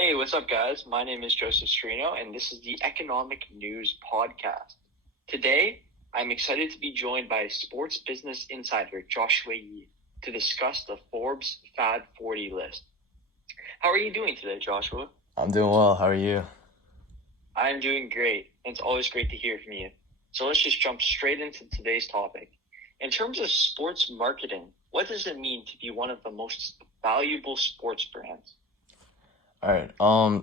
Hey, what's up, guys? My name is Joseph Sturino, and this is the Economic News Podcast. Today, I'm excited to be joined by sports business insider Joshua Yee to discuss the Forbes Fab 40 list. How are you doing today, Joshua? I'm doing well. How are you? I'm doing great, and it's always great to hear from you. So let's just jump straight into today's topic. In terms of sports marketing, what does it mean to be one of the most valuable sports brands? All right.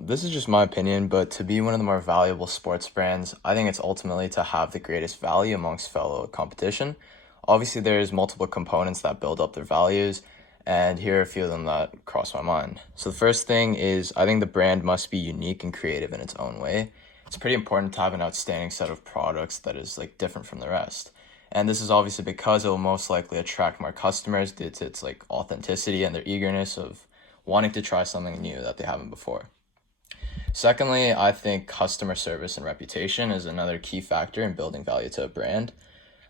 This is just my opinion, but to be one of the more valuable sports brands, I think it's ultimately to have the greatest value amongst fellow competition. Obviously, there's multiple components that build up their values, and here are a few of them that cross my mind. So the first thing is I think the brand must be unique and creative in its own way. It's pretty important to have an outstanding set of products that is like different from the rest. And this is obviously because it will most likely attract more customers due to its like authenticity and their eagerness of wanting to try something new that they haven't before. Secondly, I think customer service and reputation is another key factor in building value to a brand.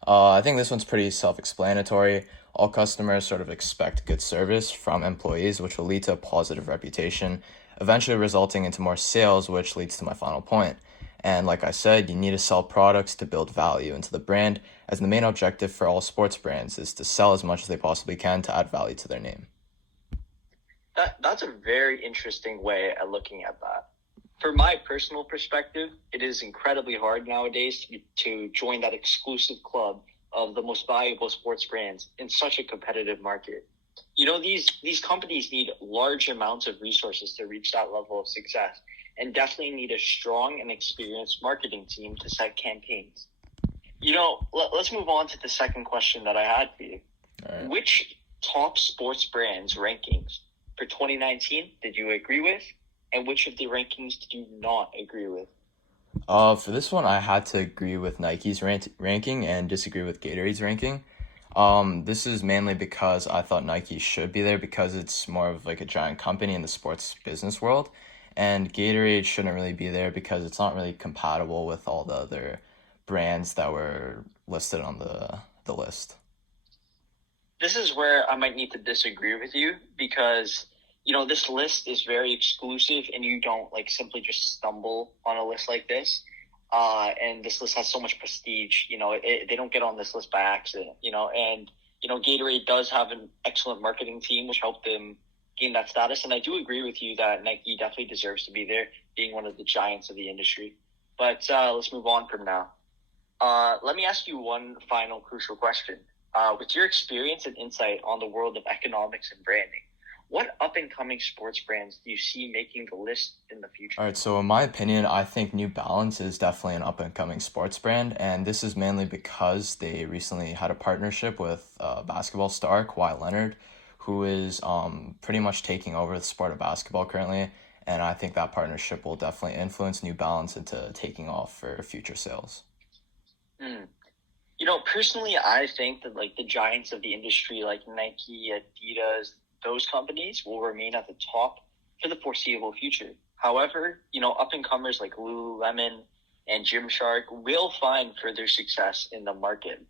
I think this one's pretty self explanatory. All customers sort of expect good service from employees, which will lead to a positive reputation, eventually resulting into more sales, which leads to my final point. And like I said, you need to sell products to build value into the brand, as the main objective for all sports brands is to sell as much as they possibly can to add value to their name. That's a very interesting way at looking at that. From my personal perspective, it is incredibly hard nowadays to join that exclusive club of the most valuable sports brands in such a competitive market. You know, these companies need large amounts of resources to reach that level of success and definitely need a strong and experienced marketing team to set campaigns. Let's move on to the second question that I had for you. All right. Which top sports brands rankings for 2019 did you agree with, and which of the rankings did you not agree with? For this one, I had to agree with Nike's ranking and disagree with Gatorade's ranking. This is mainly because I thought Nike should be there because it's more of like a giant company in the sports business world, and Gatorade shouldn't really be there because it's not really compatible with all the other brands that were listed on the list. This is where I might need to disagree with you because this list is very exclusive, and you don't like simply just stumble on a list like this. And this list has so much prestige. They don't get on this list by accident. And Gatorade does have an excellent marketing team, which helped them gain that status. And I do agree with you that Nike definitely deserves to be there, being one of the giants of the industry. But let's move on from now. Let me ask you one final crucial question. With your experience and insight on the world of economics and branding, what up-and-coming sports brands do you see making the list in the future? All right, so in my opinion, I think New Balance is definitely an up and coming sports brand, and this is mainly because they recently had a partnership with basketball star Kawhi Leonard, who is pretty much taking over the sport of basketball currently, and I think that partnership will definitely influence New Balance into taking off for future sales. Hmm. Personally, I think that like the giants of the industry, like Nike, Adidas, those companies will remain at the top for the foreseeable future. However, up and comers like Lululemon and Gymshark will find further success in the market.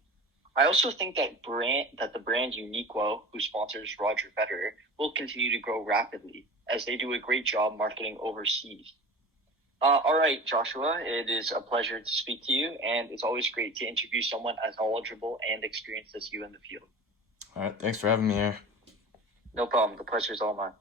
I also think that the brand Uniqlo, who sponsors Roger Federer, will continue to grow rapidly as they do a great job marketing overseas. All right, Joshua, it is a pleasure to speak to you, and it's always great to interview someone as knowledgeable and experienced as you in the field. All right, thanks for having me here. No problem. The pleasure is all mine.